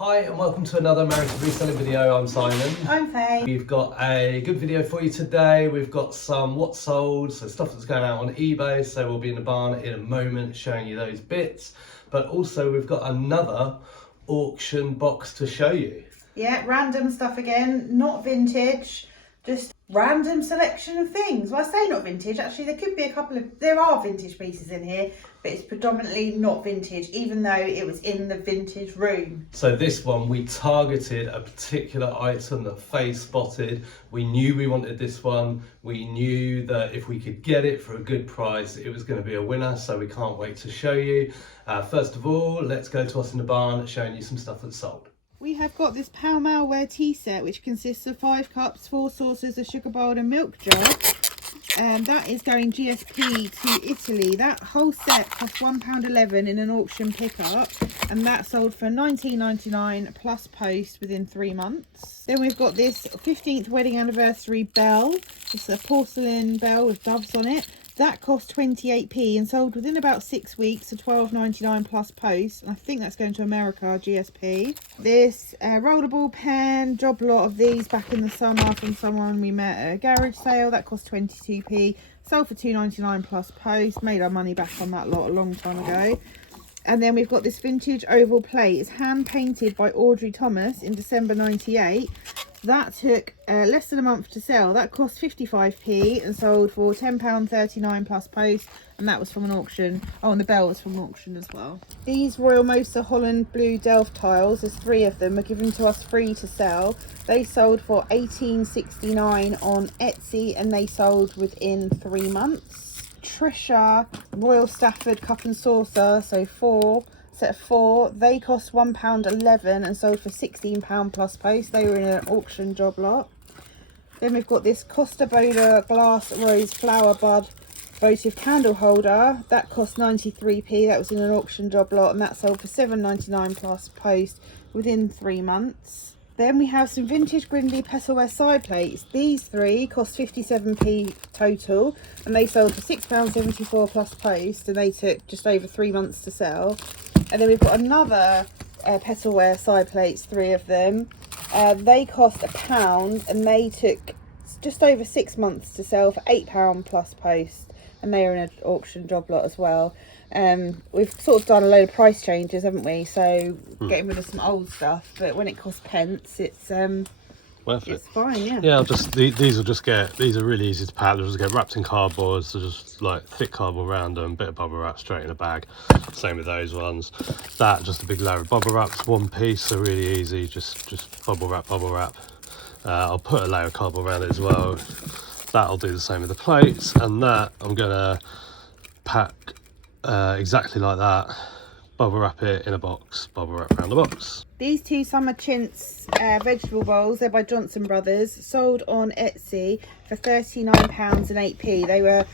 Hi and welcome to another Married to Reselling video. I'm Simon. I'm Faye. We've got a good video for you today. We've got some what's sold, so stuff that's going out on eBay. So we'll be in the barn in a moment showing you those bits. But also we've got another auction box to show you. Yeah, random stuff again, not vintage, just random selection of things. Well, I say not vintage, actually there could be a couple of, there are vintage pieces in here, but it's predominantly not vintage, even though it was in the vintage room. So this one, we targeted a particular item that Faye spotted. We knew we wanted this one. We knew that if we could get it for a good price, it was going to be a winner. So we can't wait to show you. First of all, let's go to us in the barn showing you some stuff that's sold. We have got this Pall Mall Ware tea set, which consists of 5 cups, 4 saucers, a sugar bowl and a milk jar. That is going GSP to Italy. That whole set cost £1.11 in an auction pickup, and that sold for £19.99 plus post within 3 months. Then we've got this 15th wedding anniversary bell. It's a porcelain bell with doves on it. That cost 28p and sold within about 6 weeks for £12.99 plus post. And I think that's going to America, GSP. This rollable pen, job lot of these back in the summer from someone we met at a garage sale. That cost 22p, sold for £2.99 plus post. Made our money back on that lot a long time ago. And then we've got this vintage oval plate. It's hand painted by Audrey Thomas in December 98. That took less than a month to sell. That cost 55p and sold for £10.39 plus post, and that was from an auction. Oh, and the bell was from an auction as well. These Royal Moser Holland Blue Delft tiles, there's 3 of them, are given to us free to sell. They sold for £18.69 on Etsy and they sold within 3 months. Trisha Royal Stafford cup and saucer, so set of 4, they cost £1.11 and sold for £16 plus post. They were in an auction job lot. Then we've got this Costa Boda glass rose flower bud votive candle holder. That cost 93p. That was in an auction job lot and that sold for £7.99 plus post within 3 months. Then we have some vintage Grindley Pestleware side plates. These 3 cost 57p total and they sold for £6.74 plus post, and they took just over 3 months to sell. And then we've got another Pestleware side plates, 3 of them. They cost £1 and they took just over 6 months to sell for £8 plus post, and they are in an auction job lot as well. We've sort of done a load of price changes, haven't we? So getting rid of some old stuff, but when it costs pence, it's Worth it. It's fine, yeah. Yeah, these are really easy to pack. They'll just get wrapped in cardboard, so just like thick cardboard around them, bit of bubble wrap straight in a bag. Same with those ones. That, just a big layer of bubble wraps, one piece, so really easy, just bubble wrap. I'll put a layer of cardboard around it as well. That'll do the same with the plates, and that I'm gonna pack exactly like that. Bubble wrap it in a box, bubble wrap around the box. These 2 summer chintz vegetable bowls, they're by Johnson Brothers, sold on Etsy for £39 and 8p. They were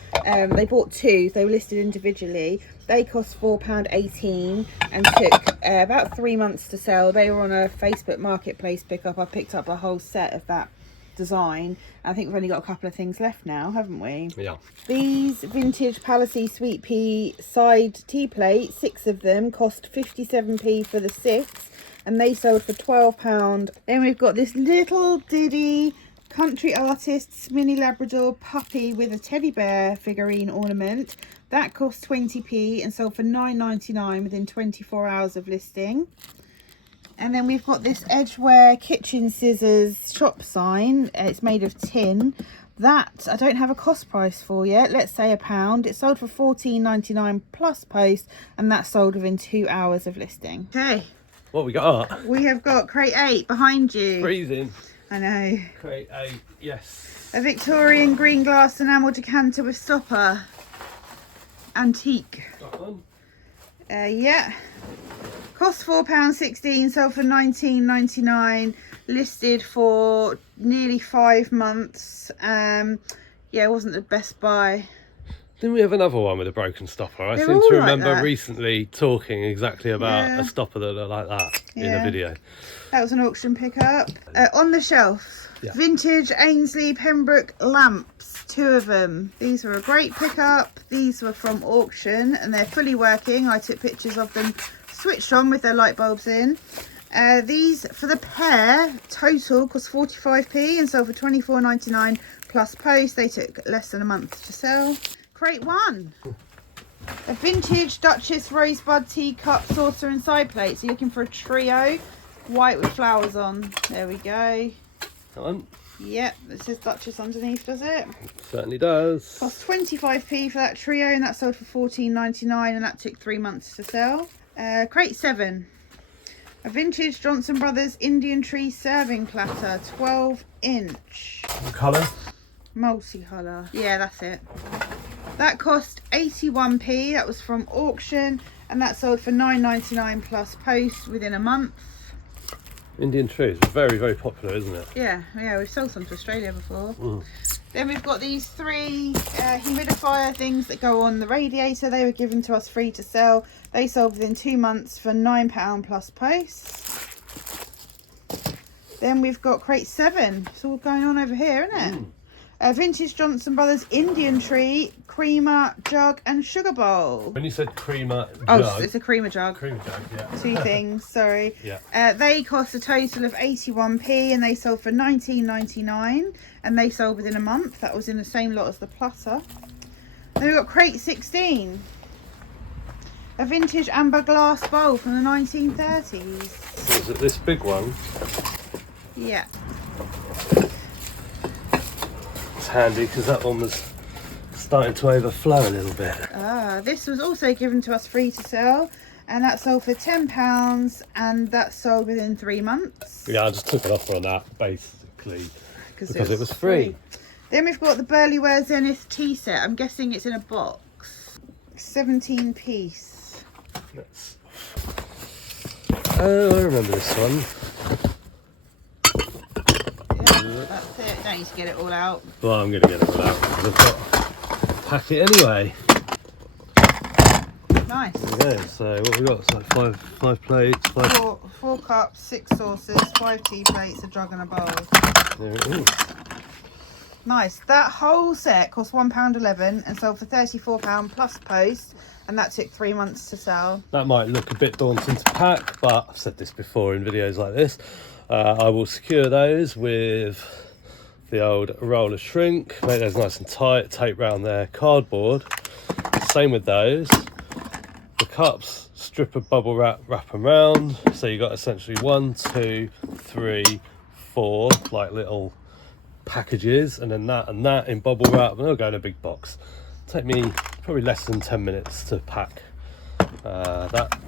they bought 2, they were listed individually. They cost £4.18 and took about 3 months to sell. They were on a Facebook marketplace pickup. I picked up a whole set of that design. I think we've only got a couple of things left now, haven't we? Yeah. These vintage Palissy sweet pea side tea plates, 6 of them, cost 57p for the 6 and they sold for £12. Then we've got this little diddy country artist's mini Labrador puppy with a teddy bear figurine ornament. That cost 20p and sold for £9.99 within 24 hours of listing. And then we've got this Edgeware kitchen scissors shop sign. It's made of tin. That I don't have a cost price for yet. Let's say £1. It sold for £14.99 plus post, and that sold within 2 hours of listing. Okay. What we got? We have got crate 8 behind you. Freezing. I know. Crate 8, yes. A Victorian green glass enamel decanter with stopper. Antique. Got one. Yeah. Cost £4.16, sold for £19.99, listed for nearly 5 months. Yeah, it wasn't the best buy. Didn't we have another one with a broken stopper? I They're seem all to like remember that. recently talking exactly about Yeah. a stopper that looked like that in Yeah. a video. That was an auction pickup. On the shelf, Yeah. vintage Ainsley Pembroke lamps, 2 of them. These were a great pickup. These were from auction and they're fully working. I took pictures of them switched on with their light bulbs in. These for the pair total cost 45p and sold for 24.99 plus post. They took less than a month to sell. Crate 1. A vintage Duchess Rosebud teacup, saucer and side plate. So you're looking for a trio, white with flowers on. There we go. That one? Yep, it says Duchess underneath, does it? Certainly does. Cost 25p for that trio, and that sold for 14.99, and that took 3 months to sell. Crate 7. A vintage Johnson Brothers Indian tree serving platter, 12-inch. What colour? Multicolour. Yeah, that's it. That cost 81p. That was from auction, and that sold for 9.99 plus post within a month. Indian trees, very, very popular, isn't it? Yeah, we've sold some to Australia before. Then we've got these 3 humidifier things that go on the radiator. They were given to us free to sell. They sold within 2 months for £9 plus post. Then we've got crate 7. It's all going on over here, isn't it? Vintage Johnson Brothers Indian tree, creamer jug and sugar bowl. When you said creamer jug... Oh, it's a creamer jug. Creamer jug, yeah. 2 things, sorry. Yeah. They cost a total of 81p and they sold for 19.99 and they sold within a month. That was in the same lot as the platter. Then we've got crate 16. A vintage amber glass bowl from the 1930s. Is it this big one? Yeah. It's handy because that one was starting to overflow a little bit. This was also given to us free to sell and that sold for £10 and that sold within 3 months. Yeah, I just took an offer on that basically because it was free. Then we've got the Burlyware Zenith tea set. I'm guessing it's in a box. 17 piece. Oh, I remember this one. That's it. Don't need to get it all out. Well, I'm going to get it all out because I've got a packet anyway. Nice. There we go. So what we got? It's like five plates, four cups, 6 saucers, 5 tea plates, a jug and a bowl. There it is. Nice. That whole set cost £1.11 and sold for £34 plus post, and that took 3 months to sell. That might look a bit daunting to pack, but I've said this before in videos like this. I will secure those with the old roller shrink, make those nice and tight, tape round their cardboard. Same with those. The cups, strip of bubble wrap, wrap them round. So you got essentially 1, 2, 3, 4 like little packages, and then that and that in bubble wrap, and they'll go in a big box. Take me probably less than 10 minutes to pack that.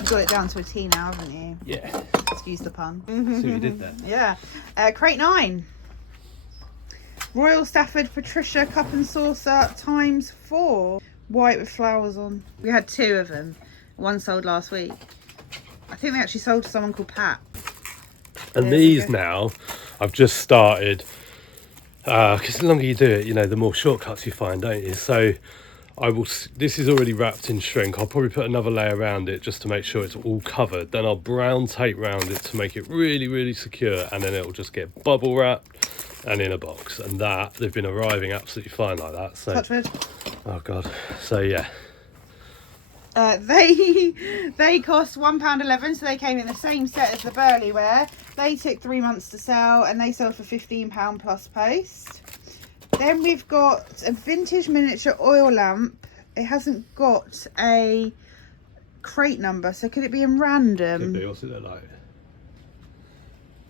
You've got it down to a T now, haven't you? Yeah. Excuse the pun. See what you did there. Yeah. Crate 9. Royal Stafford Patricia cup and saucer times 4. White with flowers on. We had 2 of them. One sold last week. I think they actually sold to someone called Pat. And these now, I've just started, because the longer you do it, you know, the more shortcuts you find, don't you? So this is already wrapped in shrink. I'll probably put another layer around it just to make sure it's all covered. Then I'll brown tape round it to make it really, really secure. And then it'll just get bubble wrapped and in a box. And that, they've been arriving absolutely fine like that. So, touch wood. Oh God. So yeah. They cost £1.11, so they came in the same set as the Burlyware. They took 3 months to sell and they sold for £15 plus post. Then we've got a vintage miniature oil lamp. It hasn't got a crate number, so could it be in random? Could be. What's it look like?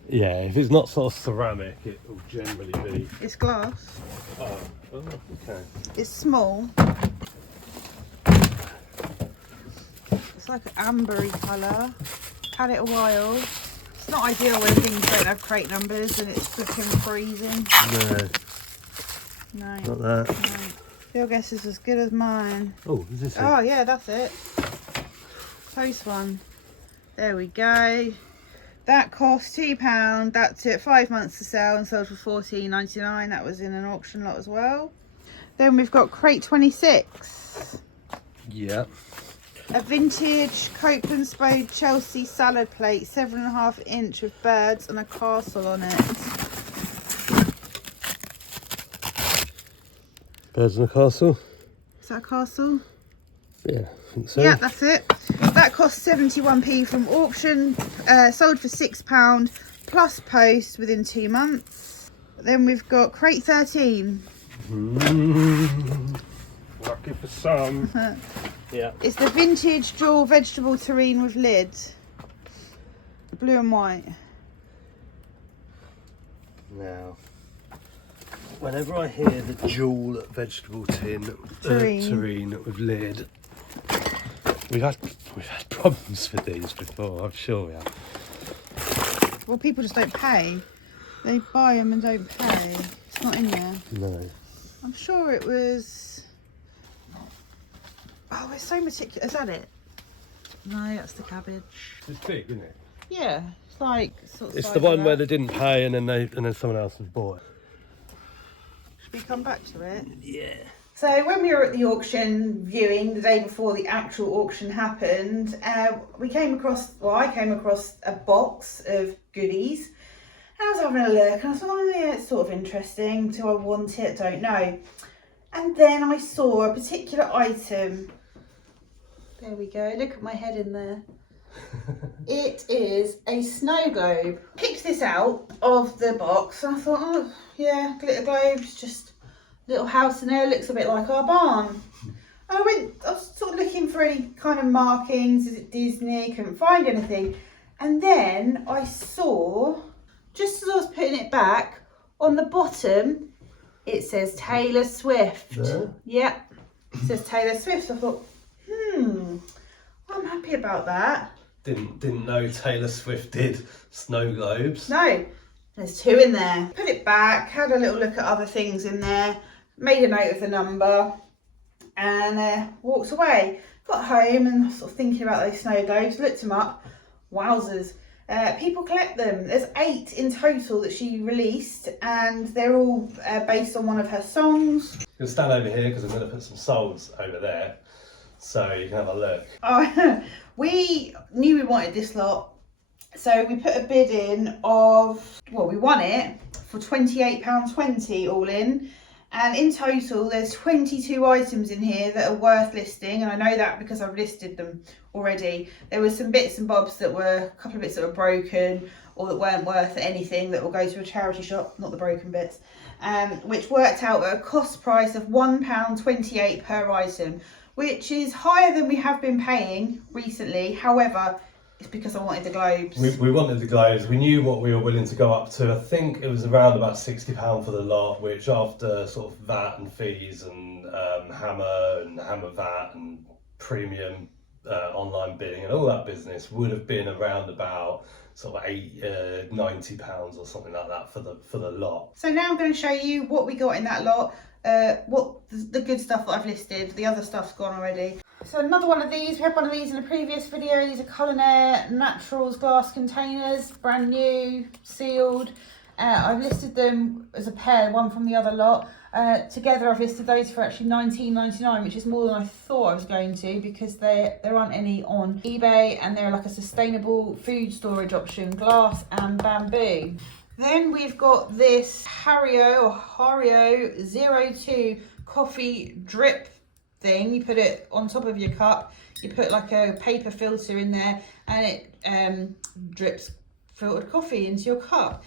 Yeah, if it's not sort of ceramic, it will generally be. It's glass. Oh, okay. It's small. It's like an ambery colour. Had it a while. It's not ideal when things don't have crate numbers and it's flipping freezing. No. Not that. No. Your guess is as good as mine. Oh, is this it? Oh yeah, that's it. Close one. There we go. That cost £2. That took 5 months to sell and sold for £14.99. That was in an auction lot as well. Then we've got crate 26. Yeah. A vintage Copeland Spode Chelsea salad plate, 7.5 inch with birds and a castle on it. Birds and a castle? Is that a castle? Yeah, I think so. Yeah, that's it. That cost 71p from auction, sold for £6 plus post within 2 months. Then we've got crate 13. Lucky for some. Yeah. It's the vintage dual vegetable terrine with lid. Blue and white. Now, whenever I hear the dual vegetable terrine with lid, we've had problems with these before, I'm sure we have. Well, people just don't pay. They buy them and don't pay. It's not in there. No. I'm sure it was... Oh, it's so meticulous. Is that it? No, that's the cabbage. It's big, isn't it? Yeah, it's like sort of. It's the one where they didn't pay and then someone else has bought it. Should we come back to it? Yeah. So when we were at the auction viewing the day before the actual auction happened, I came across a box of goodies. And I was having a look and I thought, oh yeah, it's sort of interesting. Do I want it? Don't know. And then I saw a particular item. There we go. Look at my head in there. It is a snow globe. Picked this out of the box and I thought, oh yeah, glitter globes, just little house in there, looks a bit like our barn. I was sort of looking for any kind of markings. Is it Disney? Couldn't find anything. And then I saw, just as I was putting it back, on the bottom it says Taylor Swift. There? Yeah, it says Taylor Swift. I thought, I'm happy about that. Didn't know Taylor Swift did snow globes. No, there's 2 in there. Put it back, had a little look at other things in there, made a note of the number, and walked away. Got home and I was sort of thinking about those snow globes, looked them up. Wowzers. People collect them. There's 8 in total that she released, and they're all based on one of her songs. You can stand over here because I'm going to put some souls over there, so you can have a look. Oh, we knew we wanted this lot, so we put a bid in of, well, we won it for £28.20 all in, and in total there's 22 items in here that are worth listing, and I know that because I've listed them already. There were some bits and bobs that were, a couple of bits that were broken or that weren't worth anything that will go to a charity shop, not the broken bits, which worked out at a cost price of £1.28 per item, which is higher than we have been paying recently. However, it's because I wanted the globes. We wanted the globes. We knew what we were willing to go up to. I think it was around about £60 for the lot, which after sort of VAT and fees and hammer VAT and premium online bidding and all that business would have been around about sort of £90 or something like that for the lot. So now I'm going to show you what we got in that lot. What the good stuff that I've listed. The other stuff's gone already. So another one of these, we had one of these in a previous video. These are Culinaire Naturals glass containers, brand new, sealed. I've listed them as a pair, one from the other lot. Together I've listed those for actually $19.99, which is more than I thought I was going to, because there aren't any on eBay, and they're like a sustainable food storage option, glass and bamboo. Then we've got this Hario 02 coffee drip thing. You put it on top of your cup, you put like a paper filter in there, and it drips filtered coffee into your cup.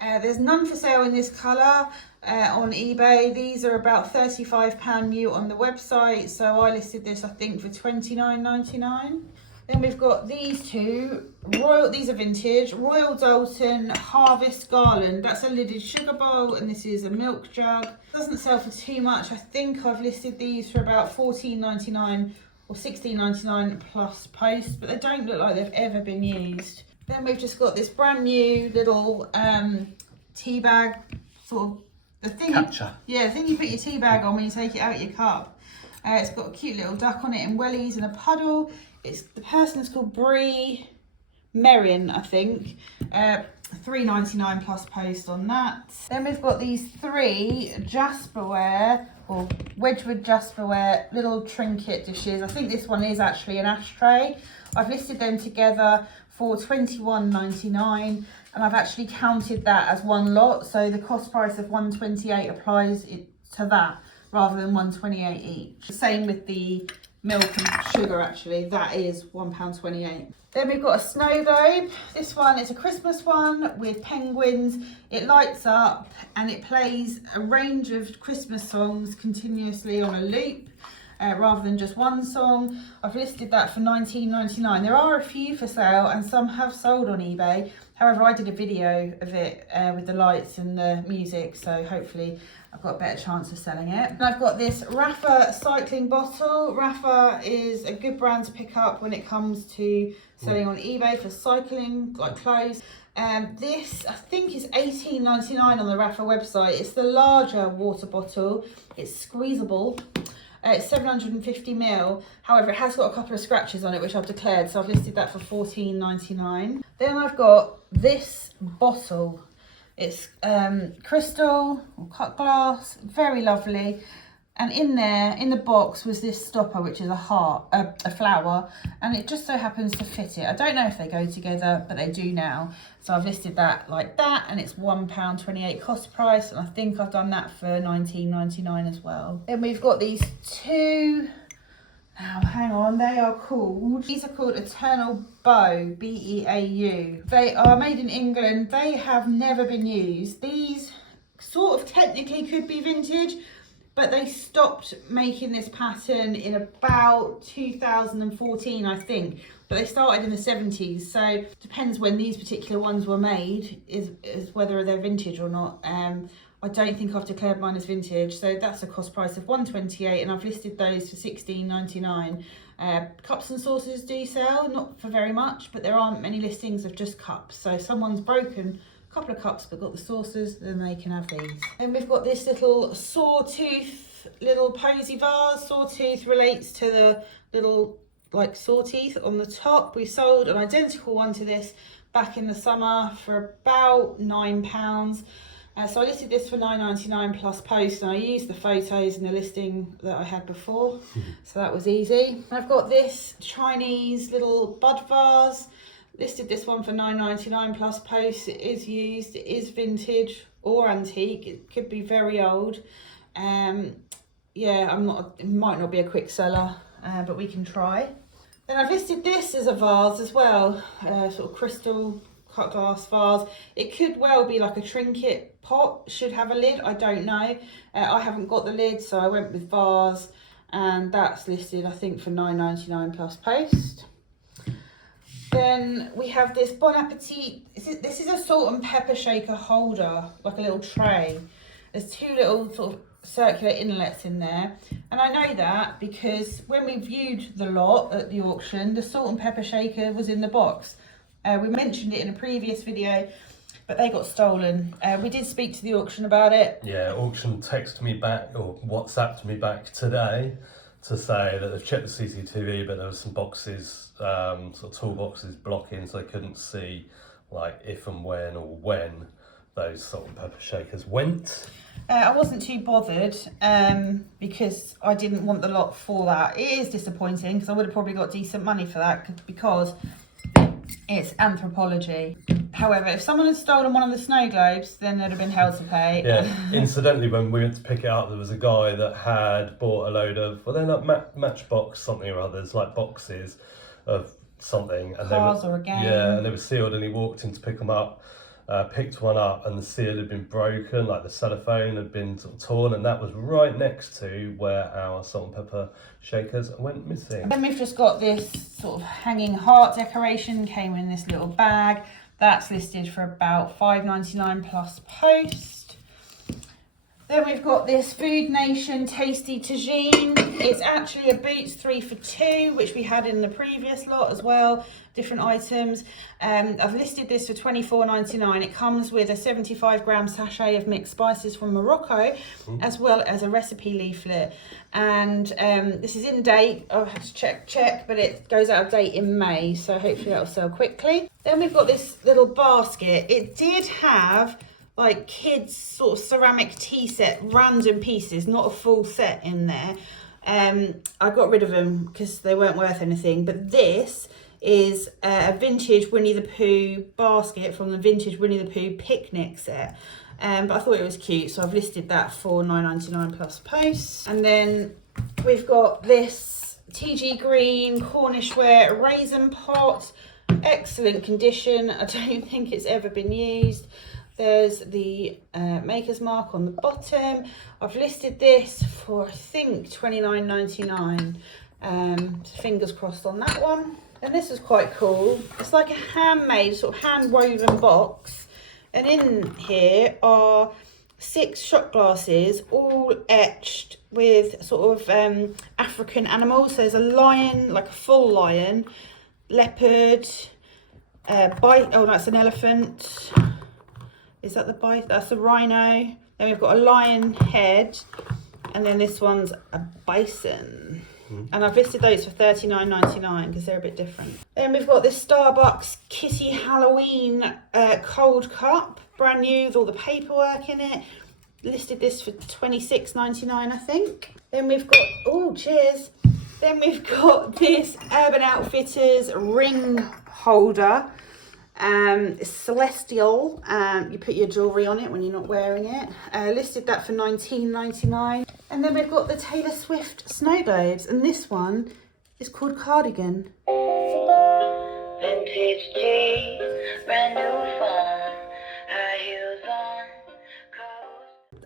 There's none for sale in this colour on eBay. These are about £35 new on the website, so I listed this I think for $29.99. Then we've got these 2, these are vintage, Royal Dalton Harvest Garland. That's a lidded sugar bowl, and this is a milk jug. Doesn't sell for too much. I think I've listed these for about $14.99 or $16.99 plus post, but they don't look like they've ever been used. Then we've just got this brand new little tea bag, sort of the thing. Capture. The thing you put your tea bag on when you take it out of your cup. It's got a cute little duck on it in wellies and a puddle. The person's called Brie Merrin, I think. $3.99 plus post on that. Then we've got these 3 Jasperware or Wedgwood Jasperware little trinket dishes. I think this one is actually an ashtray. I've listed them together for $21.99, and I've actually counted that as one lot, so the cost price of $128 applies to that rather than $128 each. Same with the milk and sugar actually. That is £1.28. Then we've got a snow globe. This one is a Christmas one with penguins. It lights up and it plays a range of Christmas songs continuously on a loop. Rather than just one song. I've listed that for £19.99. There are a few for sale and some have sold on eBay. However, I did a video of it with the lights and the music, so hopefully I've got a better chance of selling it. And I've got this Rafa cycling bottle. Rafa is a good brand to pick up when it comes to selling on eBay for cycling, like clothes. This I think is £18.99 on the Rafa website. It's the larger water bottle. It's squeezable. It's 750ml. However, it has got a couple of scratches on it, which I've declared, so I've listed that for £14.99. Then I've got this bottle. It's crystal or cut glass, very lovely. And in there, in the box, was this stopper, which is a heart, a flower, and it just so happens to fit it. I don't know if they go together, but they do now. So I've listed that like that, and it's £1.28 cost price, and I think I've done that for £19.99 as well. Then we've got these two, now hang on, these are called Eternal Bow, B-E-A-U. They are made in England. They have never been used. These sort of technically could be vintage, but they stopped making this pattern in about 2014, I think. But they started in the 70s, so depends when these particular ones were made, is whether they're vintage or not. I don't think I've declared mine as vintage, so that's a cost price of £1.28, and I've listed those for £16.99. Cups and saucers do sell, not for very much, but there aren't many listings of just cups. So if someone's broken a couple of cups but got the saucers, then they can have these. Then we've got this little sawtooth, little posy vase. Sawtooth relates to the little like saw teeth on the top. We sold an identical one to this back in the summer for about £9. So I listed this for £9.99 plus post, and I used the photos in the listing that I had before, so that was easy. I've got this Chinese little bud vase. Listed this one for £9.99 plus post. It is used, it is vintage or antique. It could be very old. Yeah, it might not be a quick seller, but we can try. Then I've listed this as a vase as well, sort of crystal cut glass vase. It could well be like a trinket pot, should have a lid, I don't know. I haven't got the lid, so I went with vase, and that's listed I think for £9.99 plus post. Then we have this Bon Appetit. This is a salt and pepper shaker holder, like a little tray. There's two little sort of circular inlets in there, and I know that because when we viewed the lot at the auction, the salt and pepper shaker was in the box. We mentioned it in a previous video, but they got stolen. We did speak to the auction about it. Yeah, auction texted me back or WhatsApped me back today to say that they've checked the CCTV, but there were some boxes, sort of toolboxes blocking, so they couldn't see like if and when those salt and pepper shakers went. I wasn't too bothered because I didn't want the lot for that. It is disappointing because I would have probably got decent money for that because it's anthropology. However, if someone had stolen one of the snow globes, then there'd have been hell to pay. Yeah, incidentally, when we went to pick it up, there was a guy that had bought a load of, well, they're not Matchbox something or others, like boxes of something. And cars or a game. Yeah, and they were sealed, and he walked in to pick them up, picked one up, and the seal had been broken, like the cellophane had been sort of torn, and that was right next to where our salt and pepper shakers went missing. Then we've just got this sort of hanging heart decoration, came in this little bag. That's listed for about £5.99 plus post. Then we've got this Food Nation Tasty Tagine. It's actually a Boots 3 for 2, which we had in the previous lot as well, different items. I've listed this for £24.99. It comes with a 75-gram sachet of mixed spices from Morocco, as well as a recipe leaflet. And this is in date. I'll have to check, but it goes out of date in May, so hopefully that'll sell quickly. Then we've got this little basket. It did have like kids sort of ceramic tea set, random pieces, not a full set in there. I got rid of them because they weren't worth anything, but this is a vintage Winnie the Pooh basket from the vintage Winnie the Pooh picnic set. But I thought it was cute, so I've listed that for £9.99 plus post. And then we've got this TG green Cornish ware raisin pot, excellent condition. I don't think it's ever been used. There's the maker's mark on the bottom. I've listed this for I think £29.99. Fingers crossed on that one. And this is quite cool. It's like a handmade, sort of hand woven box. And in here are 6 shot glasses, all etched with sort of African animals. So there's a lion, like a full lion, leopard, oh, that's an elephant. Is that the bison? That's a rhino. Then we've got a lion head, and then this one's a bison. And I've listed those for £39.99 because they're a bit different. Then we've got this Starbucks Kitty Halloween cold cup, brand new with all the paperwork in it. Listed this for £26.99, I think. Then we've got, oh, cheers. Then we've got this Urban Outfitters ring holder. It's celestial. You put your jewellery on it when you're not wearing it. Listed that for £19.99. And then we've got the Taylor Swift snow globes, and this one is called Cardigan. Vintage jeans, brand new phone, high heels on.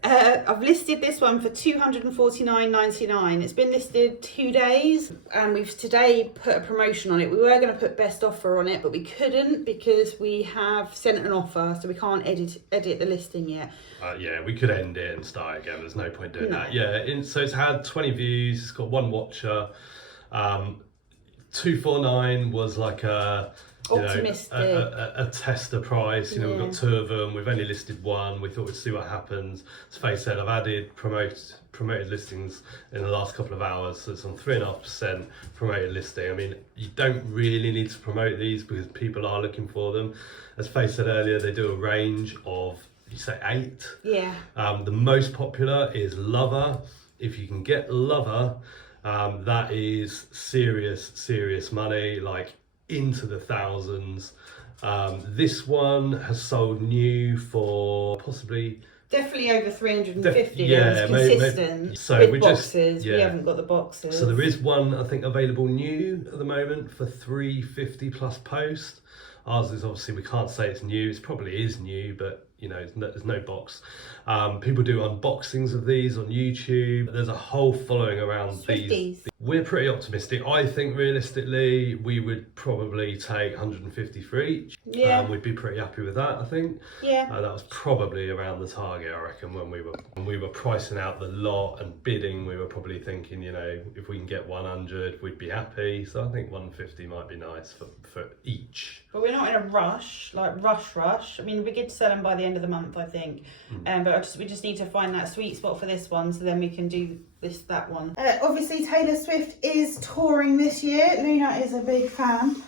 I've listed this one for £249.99. It's been listed 2 days, and we've today put a promotion on it. We were going to put best offer on it, but we couldn't because we have sent an offer, so we can't edit the listing yet. Yeah, we could end it and start again. There's no point doing that. Yeah, so it's had 20 views. It's got 1 watcher. 249 was like a optimistic, a tester price. We've got 2 of them. We've only listed 1. We thought we'd see what happens. As Faye said, I've added promoted listings in the last couple of hours, so it's on 3.5% promoted listing. I mean, you don't really need to promote these because people are looking for them. As Faye said earlier, they do a range of, you say 8? Yeah. The most popular is Lover. If you can get Lover, that is serious money, like into the thousands. This one has sold new for possibly definitely over 350. It's consistent. Maybe. So with boxes. We haven't got the boxes. So there is one I think available new at the moment for 350 plus post. Ours is obviously, we can't say it's new. It probably is new, but there's no box. People do unboxings of these on YouTube. There's a whole following around Swifties. These. We're pretty optimistic. I think realistically, we would probably take 150 for each. Yeah. We'd be pretty happy with that, I think. Yeah. That was probably around the target, I reckon, when we were pricing out the lot and bidding. We were probably thinking, if we can get 100, we'd be happy. So I think 150 might be nice for each. But we're not in a rush, like rush. I mean, we could sell them by the end of the month, I think. But we just need to find that sweet spot for this one, so then we can do that one. Obviously, Taylor Swift is touring this year. Luna is a big fan.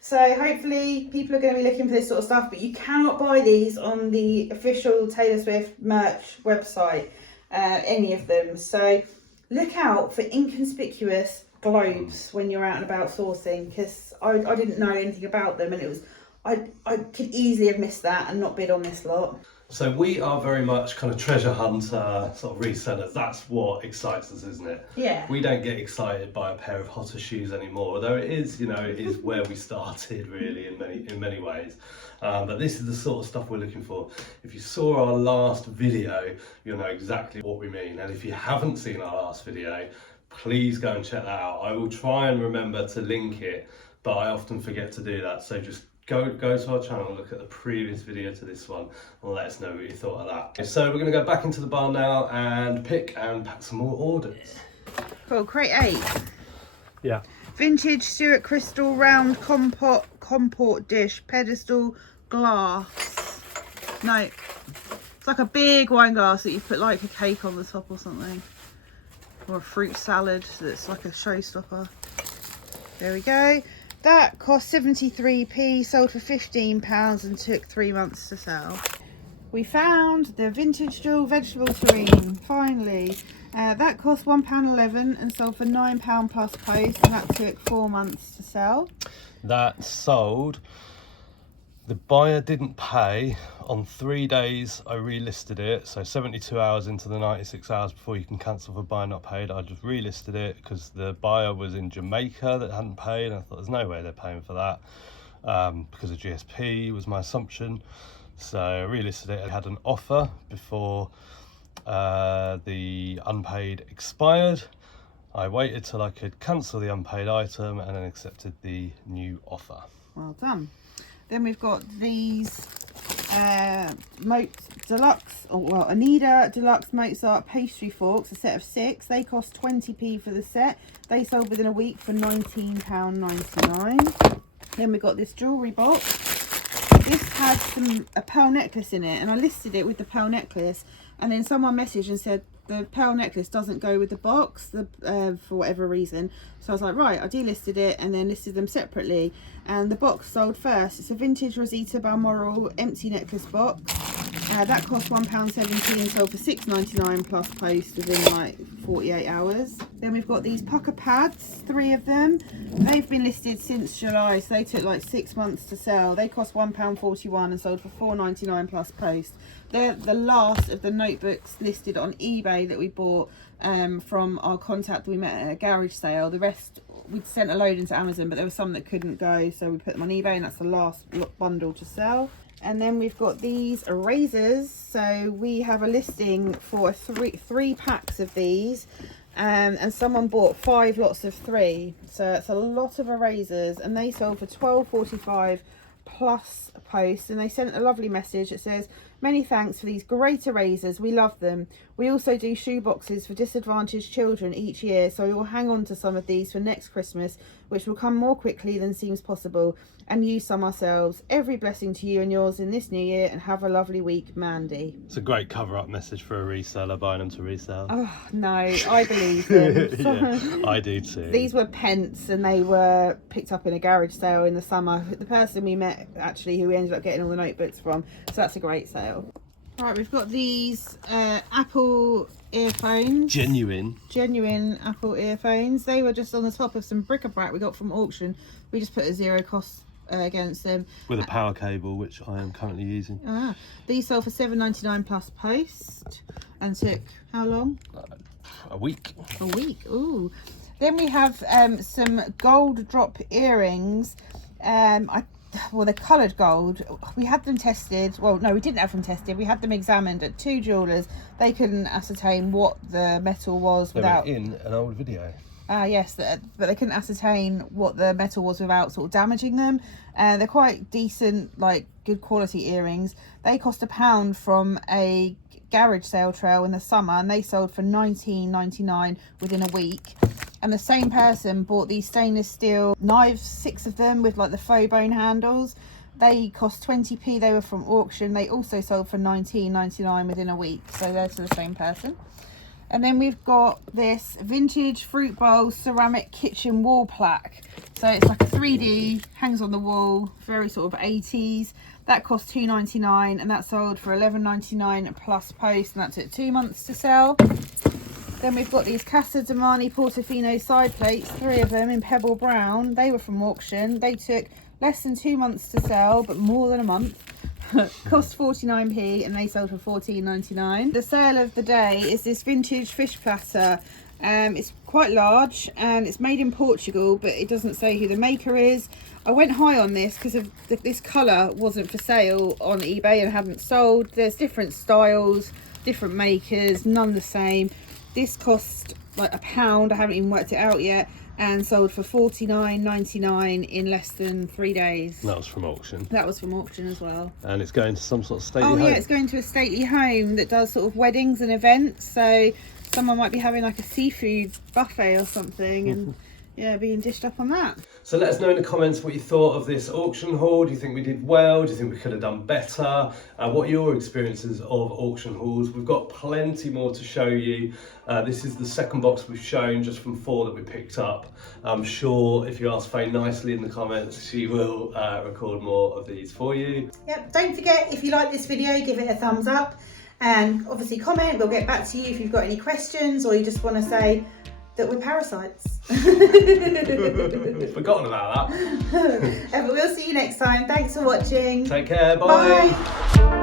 So hopefully people are going to be looking for this sort of stuff, but you cannot buy these on the official Taylor Swift merch website, any of them. So look out for inconspicuous globes when you're out and about sourcing, because I didn't know anything about them, and it was I could easily have missed that and not bid on this lot. So we are very much kind of treasure hunter, sort of resellers. That's what excites us, isn't it? Yeah. We don't get excited by a pair of Hotter shoes anymore, though it is, it is where we started really in many ways. But this is the sort of stuff we're looking for. If you saw our last video, you'll know exactly what we mean. And if you haven't seen our last video, please go and check that out. I will try and remember to link it, but I often forget to do that. So just go to our channel and look at the previous video to this one and let us know what you thought of that. So we're going to go back into the barn now and pick and pack some more orders. Cool, crate 8. Yeah. Vintage Stuart Crystal round comport dish, pedestal glass. No, it's like a big wine glass that you put like a cake on the top or something. Or a fruit salad that's like a showstopper. There we go. That cost 73p, sold for £15 and took 3 months to sell. We found the vintage dual vegetable terrine, finally. That cost £1.11 and sold for £9 plus post, and that took 4 months to sell. That sold The buyer didn't pay. On 3 days I relisted it, so 72 hours into the 96 hours before you can cancel for buyer not paid. I just relisted it because the buyer was in Jamaica that hadn't paid, and I thought there's no way they're paying for that because of GSP was my assumption. So I relisted it. I had an offer before the unpaid expired. I waited till I could cancel the unpaid item and then accepted the new offer. Well done. Then we've got these Anida Deluxe Mozart pastry forks, a set of 6. They cost 20p for the set. They sold within a week for £19.99. Then we've got this jewellery box. This had a pearl necklace in it, and I listed it with the pearl necklace, and then someone messaged and said the pearl necklace doesn't go with the box for whatever reason. So I was like, right, I delisted it and then listed them separately, and the box sold first. It's a vintage Rosita Balmoral empty necklace box. That cost £1.70 and sold for £6.99 plus post within like 48 hours. Then we've got these pucker pads, 3 of them. They've been listed since July, so they took like 6 months to sell. They cost £1.41 and sold for £4.99 plus post. They're the last of the notebooks listed on eBay that we bought from our contact that we met at a garage sale. The rest, we'd sent a load into Amazon, but there were some that couldn't go, so we put them on eBay, and that's the last bundle to sell. And then we've got these erasers. So we have a listing for three packs of these, and someone bought 5 lots of 3, so it's a lot of erasers, and they sold for £12.45 plus post. And they sent a lovely message that says, "Many thanks for these great erasers, we love them. We also do shoe boxes for disadvantaged children each year, so we will hang on to some of these for next Christmas, which will come more quickly than seems possible, and use some ourselves. Every blessing to you and yours in this new year, and have a lovely week, Mandy." It's a great cover-up message for a reseller buying them to resell. Oh no, I believe them. Yeah, I do too. These were pence, and they were picked up in a garage sale in the summer. The person we met actually, who we ended up getting all the notebooks from, so that's a great sale. Right, we've got these Apple earphones. Genuine Apple earphones. They were just on the top of some bric-a-brac we got from auction. We just put a zero cost against them. With a power cable, which I am currently using. These sold for £7.99 plus post, and took how long? A week. A week. Ooh. Then we have some gold drop earrings. They're coloured gold. We had them tested. Well, no, we didn't have them tested. We had them examined at 2 jewellers. They couldn't ascertain what the metal was without. They were in an old video. Yes, but they couldn't ascertain what the metal was without sort of damaging them. They're quite decent, like good quality earrings. They cost £1 from a garage sale trail in the summer, and they sold for £19.99 within a week. And the same person bought these stainless steel knives, 6 of them with like the faux bone handles. They cost 20p. They were from auction. They also sold for £19.99 within a week. So they're to the same person. And then we've got this vintage fruit bowl ceramic kitchen wall plaque. So it's like a 3D, hangs on the wall, very sort of 80s. That cost £2.99, and that sold for £11.99 plus post, and that took 2 months to sell. Then we've got these Casa Domani Portofino side plates, 3 of them in pebble brown. They were from auction. They took less than 2 months to sell, but more than a month. Cost 49p, and they sold for £14.99. The sale of the day is this vintage fish platter. It's quite large, and it's made in Portugal, but it doesn't say who the maker is. I went high on this because of this colour wasn't for sale on eBay and hadn't sold. There's different styles, different makers, none the same. This cost like £1. I haven't even worked it out yet, and sold for £49.99 in less than 3 days. That was from auction. That was from auction as well. And it's going to some sort of stately home. Oh yeah, it's going to a stately home that does sort of weddings and events. So someone might be having like a seafood buffet or something, and yeah, being dished up on that. So let us know in the comments what you thought of this auction haul. Do you think we did well? Do you think we could have done better? What are your experiences of auction hauls? We've got plenty more to show you. This is the second box we've shown, just from 4 that we picked up. I'm sure if you ask Faye nicely in the comments, she will record more of these for you. Yep, don't forget, if you like this video, give it a thumbs up, and obviously comment. We'll get back to you if you've got any questions, or you just want to say that we're parasites. Forgotten about that. But we'll see you next time. Thanks for watching. Take care. Bye. Bye.